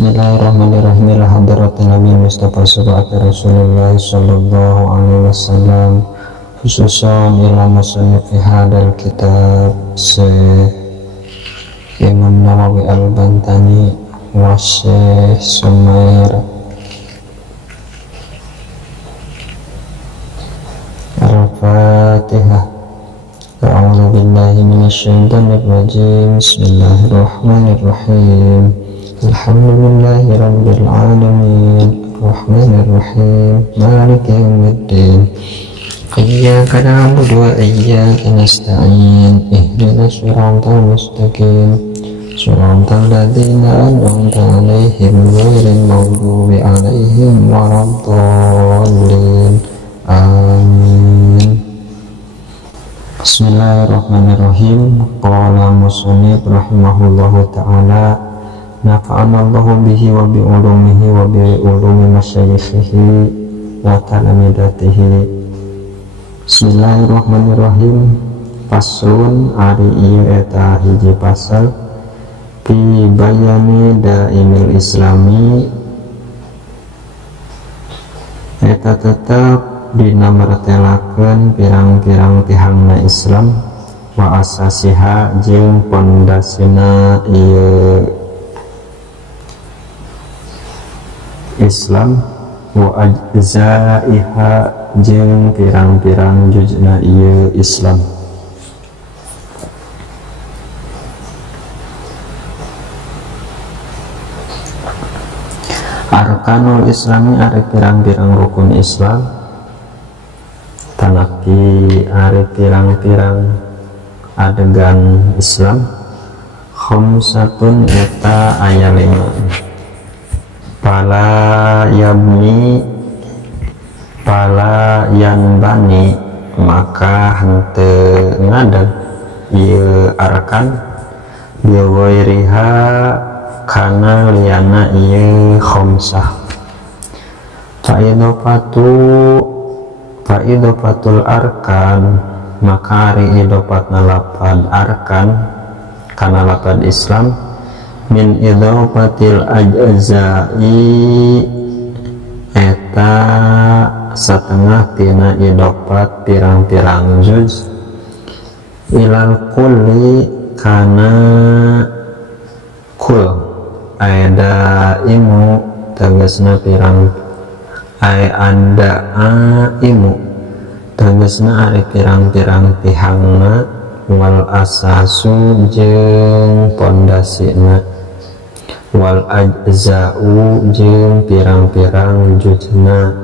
Bismillahirrahmanirrahim. Ila hadratin Nabi Mustafa sallallahu Rasulullah sallallahu alaihi wasallam, khususan ila musannif hadal kitab Imam Nawawi Al-Bantani wa Syekh Sumair Al-Fatihah. A'udzu billahi minasyaitonir rajim. Bismillahirrahmanirrahim. Alhamdulillahi rabbil alamin, arrahmanir rahim, maliki yaumiddin. Iyyaka na'budu wa iyyaka nasta'in. Ihdinas siratal mustaqim, siratal ladzina an'amta 'alaihim ghairil maghdubi 'alaihim waladdallin. Amin. Bismillahirrahmanirrahim. Qala musannif rahimahullahu ta'ala, nafa'ana Allahu bihi wa bi ulumihi wa bi ulumi masyayikhihi wa talamidatihi. Bismillahirrahmanirrahim. Paslun ari ieu eta hiji pasal fi bayani daimil islami, eta tetap dina martelakeun pirang-pirang tihangna Islam, wa asasiha jeung pondasina ieu Islam, wa ajzaiha jeung pirang-pirang juzna ieu Islam. Arkanul Islami ari pirang-pirang rukun Islam, tanaki ari pirang-pirang adegan Islam, khamsatun eta aya 5. Pala yanbani maka henteu ngadeg ieu arkan biwairiha kana liana ieu khamsah. Faidofatul arkan maka ari idopatna lapad arkan kana lapad Islam, min idofatil ajzai eta setengah tina idofat pirang-pirang juz, ilal kulli kana kul aida imu tegasna pirang anda imu tegasna ari pirang-pirang tihangna, wal asasu jeung pondasina, wal ajza'u jeung pirang-pirang juzna,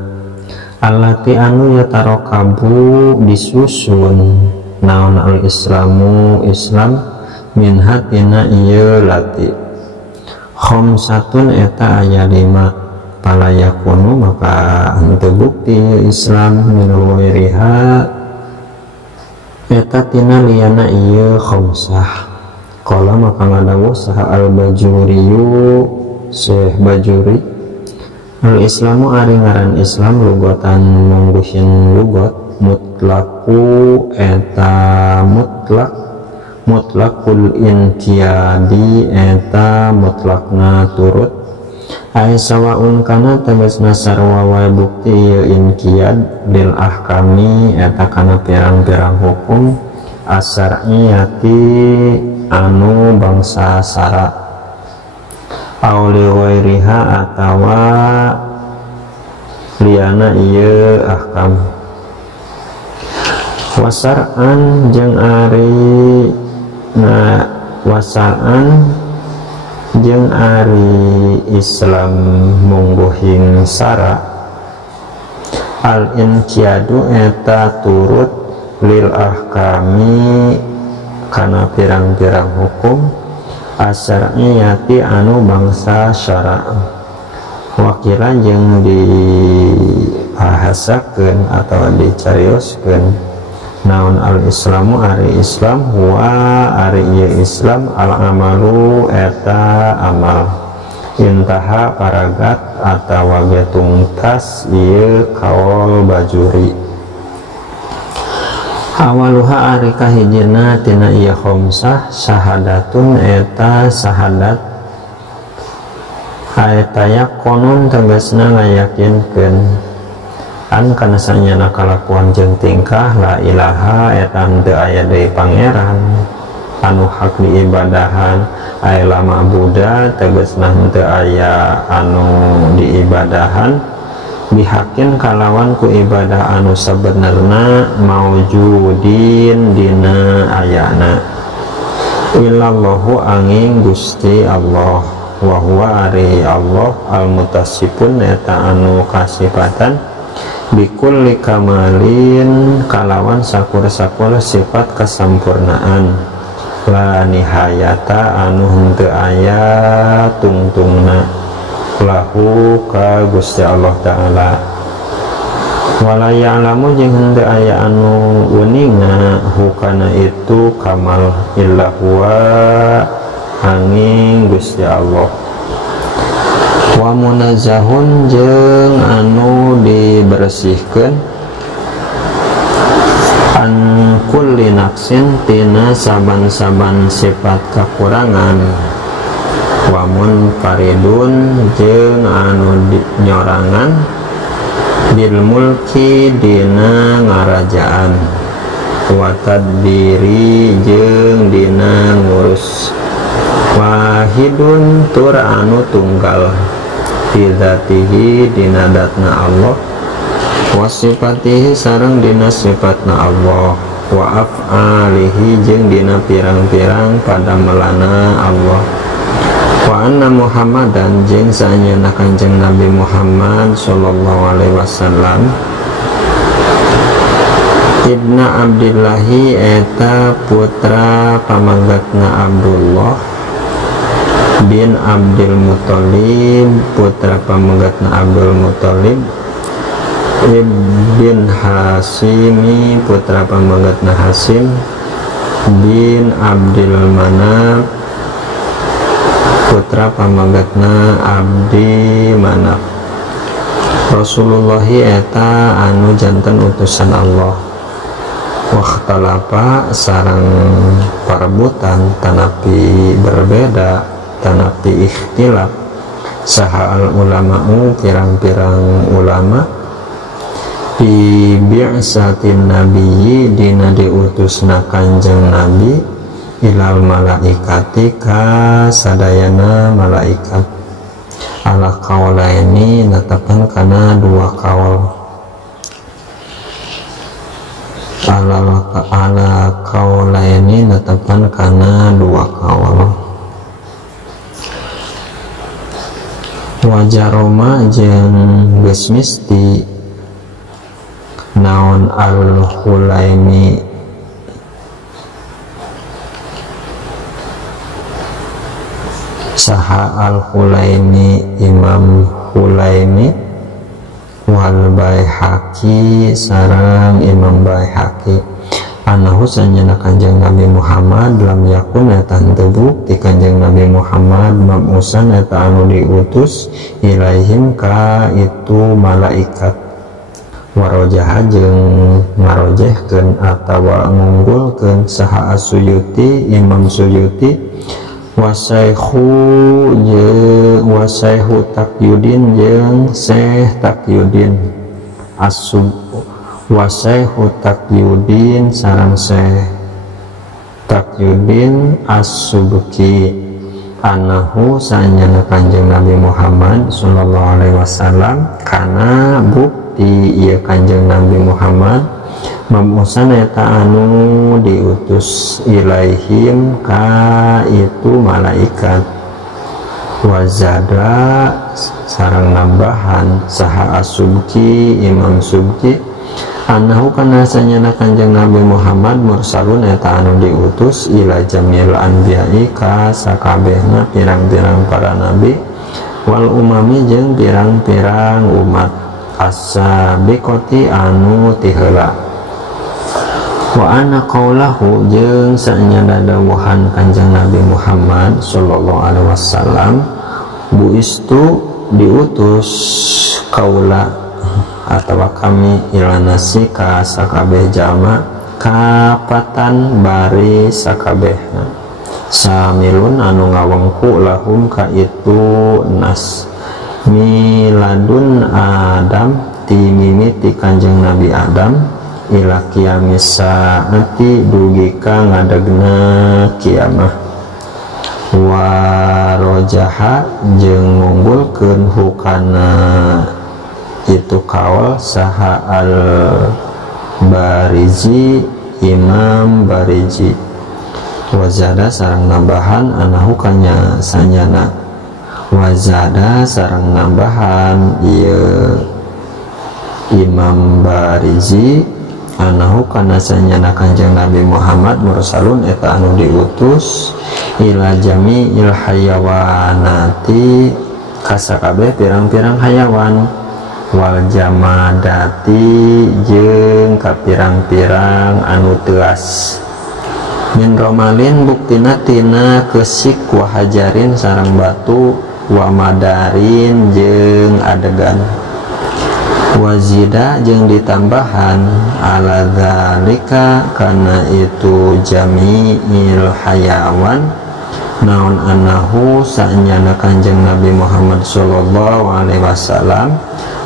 allati anu yatarokabu disusun naon al islamu Islam, min hatina ieu lati. Khamsatun eta aya 5. Pala yakunu maka henteu bukti Islam min wairiha eta tina liana ieu khamsah. Qala maka ngadawu saha al-Bajuriyu Syekh Bajuri, al-Islamu ari ngaran Islam lugatan mungguhin lugot, mutlaku eta mutlak, mutlakul inqiyadi eta mutlakna turut, ai sawaun kana tegasna sarwa wae bukti ieu inqiyad lil ahkami eta kana pirang-pirang hukum, asar'iyati anu bangsa sara, auli wairiha atawa liana ieu ahkam. Wasar'an jeung ari wasar'an jeung ari Islam mungguhing sara, al inqiyadu eta turut lil ahkami kana pirang-pirang hukum, asar'iyati anu bangsa syara. Wakila jeung dibahasakeun atau dicarioskeun naon al-Islamu ari Islam, wa ari ieu Islam al amalu eta amal, intaha paragat atawa getungtas ieu kaul Bajuri. Awaluha ari kahijina tina ieu khamsah syahadatun eta syahadat ayataya konun tegasna ngayakinkeun an kana sanyana kalakuan jeung tingkah la ilaha eta teu aya deui pangeran anu hak diibadahan aya ma'buda tegasna teu aya anu diibadahan bihakin kalawan ku ibadah anu sabenerna maujudin dina ayana illallahu angin Gusti Allah wa huwa ari Allah al-mutasifun eta anu kasifatan bikulli kamalin kalawan sakur-sakur sifat kesampurnaan la nihayata anu henteu aya tungtungna lahu ka Gusti Allah Ta'ala wala ya'lamu jeung henteu aya anu uninga hukana itu kamal illa huwa angin Gusti Allah wa munazzahun jeung anu dibersihkeun an kulli naqsin tina saban-saban sifat kekurangan wamun faridun jeung anu nyorangan bil mulki dina ngarajaan wa tadbiri jeung dina ngurus wahidun tur anu tunggal fi dzatihi dina datna Allah wa sifatihi sareng dina sifatna Allah wa af'alihi jeung dina pirang-pirang pada melana Allah wa anna Muhammadan jeung saenyana Kanjeng Nabi Muhammad sallallahu alaihi wasallam ibna Abdillahi eta putra pamanggatna Abdullah bin Abdul Muthalib putra pamanggatna Abdul Muthalib bin Hasimi putra pamanggatna Hasim bin Abdul Manaf putra pamanggatna Abdi Manaf Rasulullahi eta anu janten utusan Allah wakhtalafa sareng parebutan tanapi berbeda tanapi ikhtilaf saha al ulama'u pirang-pirang ulama bi bi'satin nabiyyi dina diutusna Kanjeng Nabi ilal malaikati ka sadayana malaikat ala qaulaini natapan kana dua qaul ala qaulaini natapan kana dua qaul wajaroma jeung geus misti naon al-Hulaimi saha al-Hulaimi Imam Hulaimi wal Baihaqi sareng Imam Baihaqi anahu sanjana Kanjeng Nabi Muhammad lam yakun eta teu bukti Kanjeng Nabi Muhammad mamusan eta anu diutus ilaihim ka itu malaikat warojah jeung ngarojehkeun atawa ngunggulkeun saha As-Suyuti Imam Suyuti wasaihu Taqiyuddin jeung Syekh Taqiyuddin wasaihu Taqiyuddin sareng Syekh Taqiyuddin As-Subki anahu sanyana Kanjeng Nabi Muhammad sallallahu alaihi wasallam kana bukti ieu Kanjeng Nabi Muhammad mamusan eta anu diutus ilaihim ka itu malaikat wazada sareng nambahan saha As-Subki Imam Subki anahu kana sanyana Kanjeng Nabi Muhammad mursalun eta anu diutus ila jamil anbiya'i ka sakabehna pirang-pirang para nabi wal umami jeung pirang-pirang umat as-sabiqati anu ti heula wa ana qaulahu jeung sanyana dawuhan Kanjeng Nabi Muhammad sallallahu alaihi wasallam buistu diutus kaula atawa kami ilanasi ka sakabeh jalma kapatan bari sakabehna samilun anu ngawengku lahum ka itu nas miladun Adam ti mimiti Kanjeng Nabi Adam ila kiamis saati dugi ka ngadegna kiamah warojaha jeung ngunggulkeun hukana itu kaul saha al Barizi Imam Barizi wazada sareng nambahan anahu kanya sanyana wazada sareng nambahan ieu Imam Barizi anahu kana sanyana Kanjeng Nabi Muhammad mursalun eta anu diutus ila jami'il hayawanati kasakabeh pirang-pirang hayawan wal jamadati jeung ka pirang-pirang anu teuas min romalin buktina tina kesik wa hajarin sareng batu wa madarin jeung adegan wazida jeung ditambahan ala dzalika kana itu jami'il hayawan naon anahu sanyana Kanjeng Nabi Muhammad sallallahu alaihi wasallam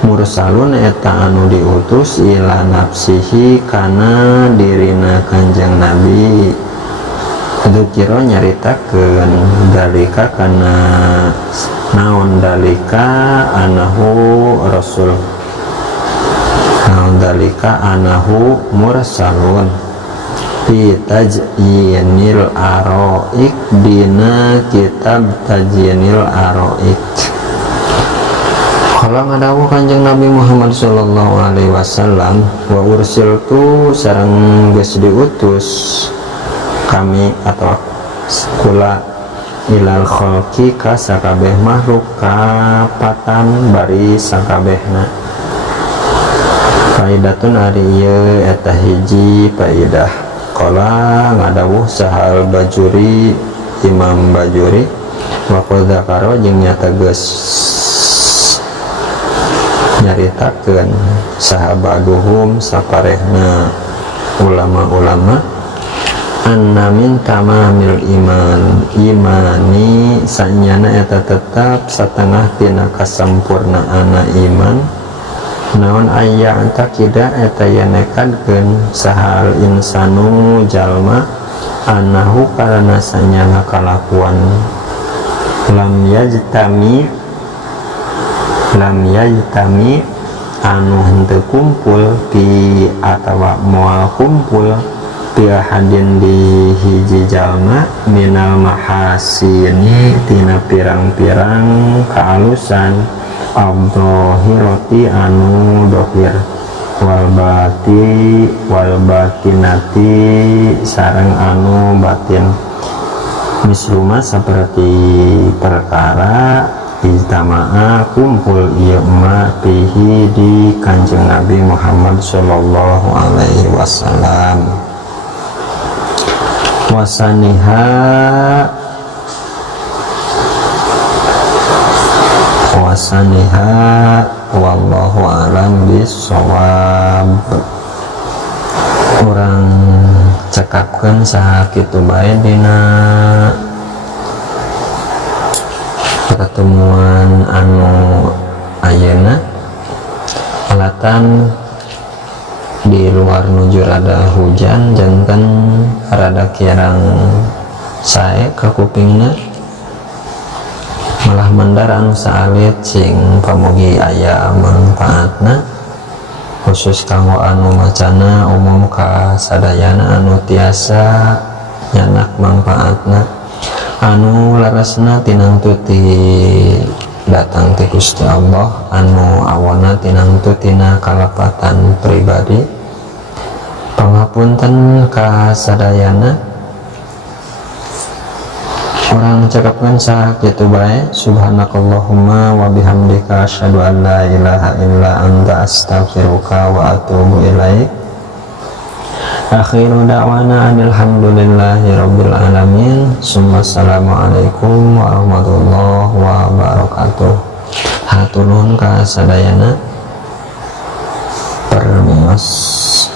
mursalun eta anu diutus ila nafsihi kana dirina Kanjeng Nabi dzikira nyaritakeun dalika kana naon dalika anahu rasul naon dalika anahu mursalun fi tazyinil aroik dina kitab tazyinil aroik kalau ngadawu Kanjeng Nabi Muhammad sallallahu alaihi wasallam wa ursiltu sareng geus diutus kami atau kula ilal khalqi ka sakabeh makhluk kapatan bari sakabehna faidatun ari ieu eta hiji faidah qala ngadawuh sahal Bajuri Imam Bajuri wa qad zakara jeung nyata geus nyaritakeun sahabaduhum saparehna ulama-ulama anna min tamamil imani sanyana eta tetap satengah tina kasampurnaana iman naon aya takida eta yanekadkeun sahal insanu jalma anahu karana sanyana kalakuan lam yajtami anu henteu kumpul di atawa moal kumpul hadin di hiji jalma minal mahasini tina pirang-pirang kealusan abdohiroti anu dohir wal batinati sareng anu batin misluma seperti perkara ijtama'a kumpul ieu ma fihi di Kanjeng Nabi Muhammad sallallahu alaihi wasallam wasaniha wallahu alam bisawab urang cekapkeun sakitu bae dina pertemuan anu ayeuna alatan di luar nuju rada hujan jantan rada kirang sae ke kupingna malah mendar anu saalit sing pamugi aya manfaatna khusus kanggo anu macana umum ka sadayana anu tiasa nyanak manfaatna anu larasna tinangtu ti datang ti Gusti Allah anu awana tinangtu tina kalapatan pribadi pangapunten ka sadayana orang cakapkan sakitu bae subhanakallahumma wa bihamdika asyhadu an la ilaha illa anta astaghfiruka wa atubu ilaik akhiru da'wana alhamdulillahi rabbil alamin summa assalamualaikum warahmatullahi wabarakatuh hatur nuhun ka sadayana permos